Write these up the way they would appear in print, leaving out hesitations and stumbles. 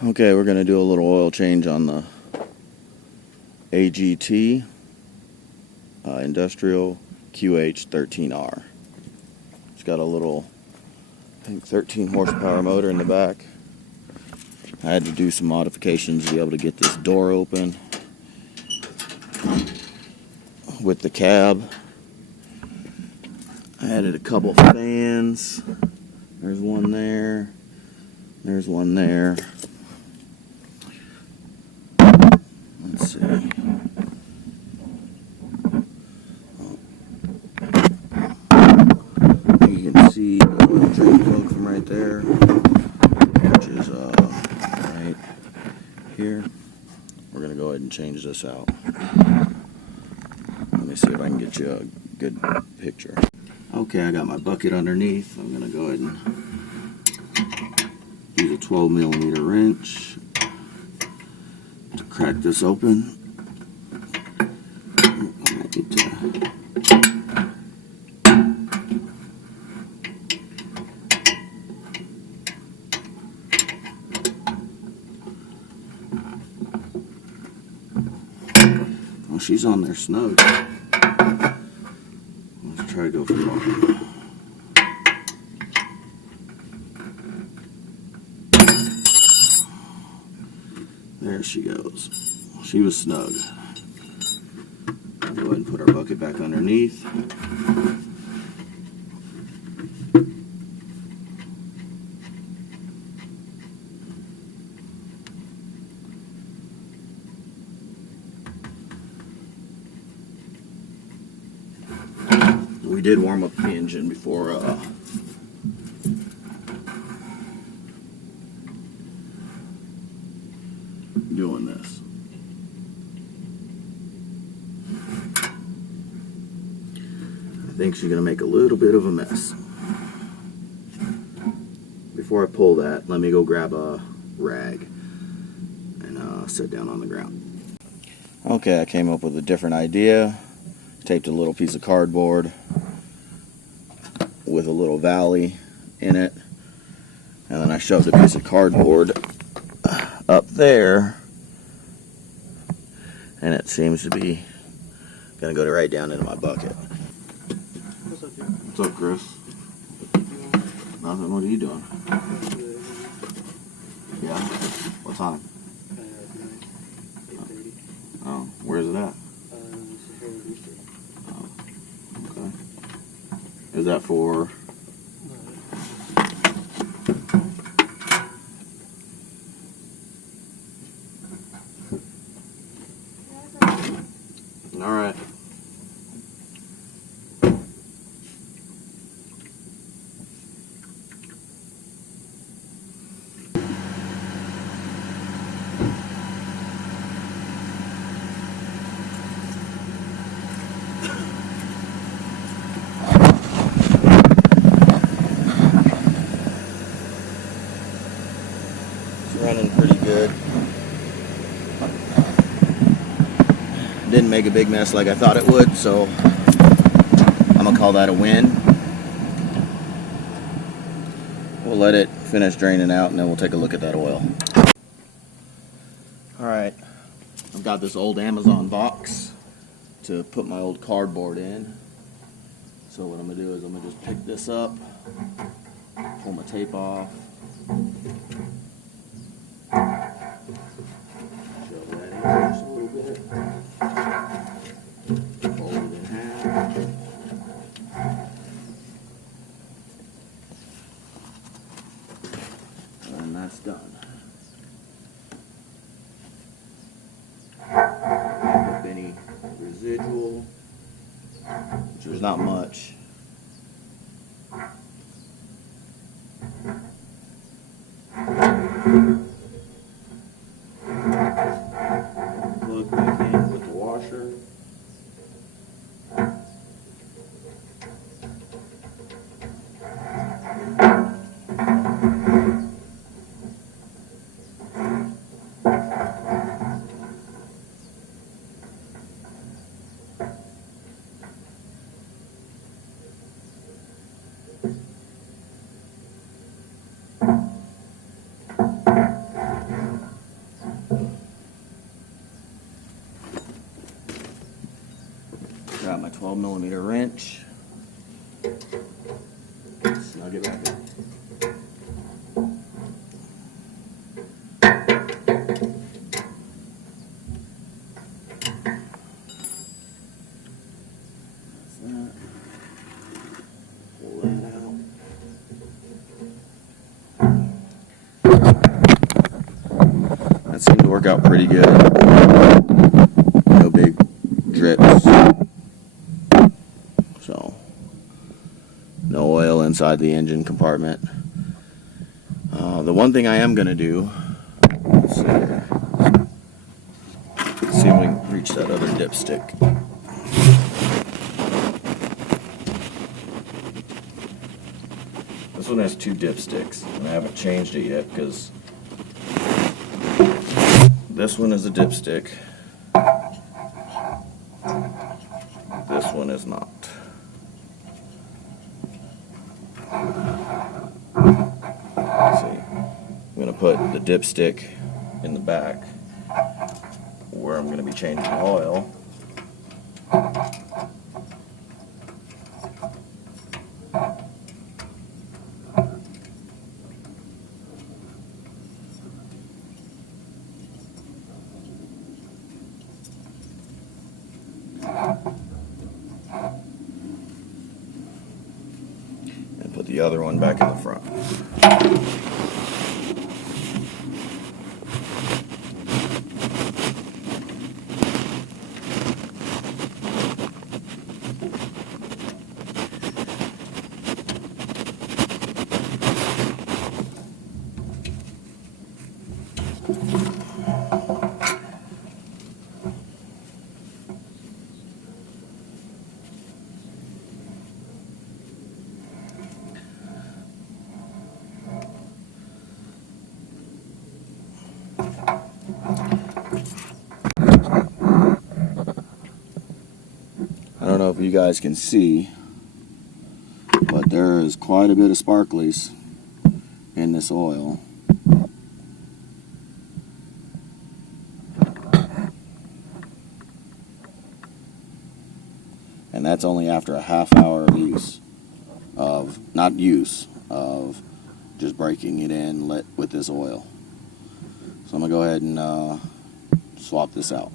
Okay, we're going to do a little oil change on the AGT Industrial QH13R. It's got a little, I think, 13 horsepower motor in the back. I had to do some modifications to be able to get this door open with the cab. I added a couple fans. There's one there. There's one there. Let's see. You can see the drain plug from right there, which is right here. We're going to go ahead and change this out. Let me see if I can get you a good picture. Okay, I got my bucket underneath. I'm going to go ahead and use a 12mm wrench to crack this open. Well, she's on there snug. Let's try to go for more. There she goes. She was snug. I'll go ahead and put our bucket back underneath. We did warm up the engine before doing this. I think she's going to make a little bit of a mess. Before I pull that, let me go grab a rag and sit down on the ground. Okay, I came up with a different idea. Taped a little piece of cardboard with a little valley in it, and then I shoved a piece of cardboard up there, and it seems to be gonna go right down into my bucket. What's up, dude? What's up, Chris? Nothing. What are you doing? Yeah. What time? 8:30. Oh, where's it at? Oh, okay. Is that for? All right. It's running pretty good. Didn't make a big mess like I thought it would, so I'm gonna call that a win. We'll let it finish draining out and then we'll take a look at that oil. Alright, I've got this old Amazon box to put my old cardboard in. So what I'm gonna do is I'm gonna just pick this up, pull my tape off, shove that in just a little bit. Fold it in half. And that's done. Pick up any residual, which was not much. Plug back in with the washer. my 12mm wrench. Snug it back in. Pull that out. That seemed to work out pretty good. No big drips. So, no oil inside the engine compartment. The one thing I am going to do, let's see here. Let's see if we can reach that other dipstick. This one has 2 dipsticks, and I haven't changed it yet because this one is a dipstick. This one is not. Let's see. I'm going to put the dipstick in the back where I'm going to be changing the oil. And put the other one back in the front. I don't know if you guys can see, but there is quite a bit of sparklies in this oil. And that's only after a half hour of use of, not use, of just breaking it in with this oil. So I'm going to go ahead and swap this out.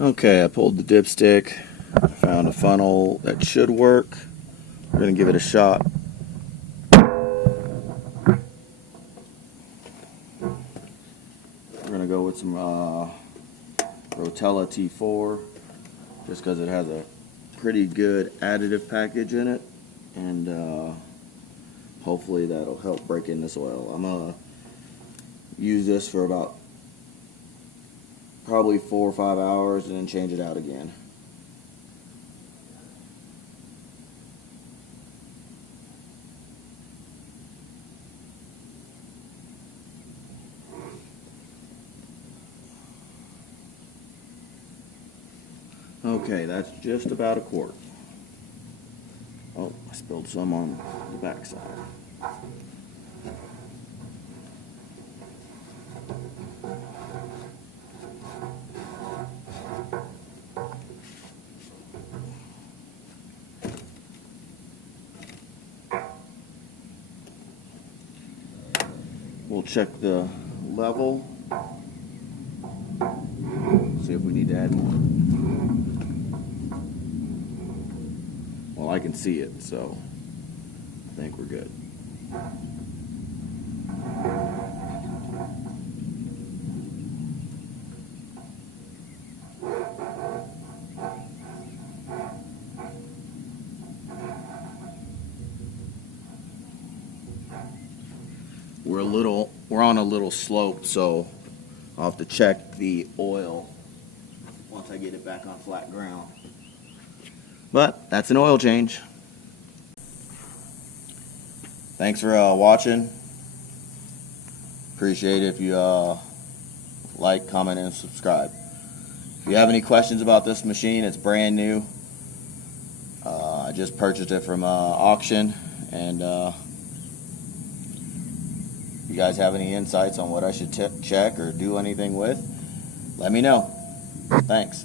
Okay, I pulled the dipstick. I found a funnel that should work. We're going to give it a shot. We're going to go with some Rotella T4 just because it has a pretty good additive package in it, and hopefully that'll help break in this oil. I'm going to use this for about probably 4 or 5 hours and then change it out again. Okay, that's just about a quart. Oh, I spilled some on the back side. We'll check the level, see if we need to add more. Well, I can see it, so I think we're good. We're on a little slope, so I'll have to check the oil once I get it back on flat ground. But that's an oil change. Thanks for watching. Appreciate it if you like, comment, and subscribe. If you have any questions about this machine, it's brand new. I just purchased it from auction, and if you guys have any insights on what I should check or do anything with, let me know. Thanks.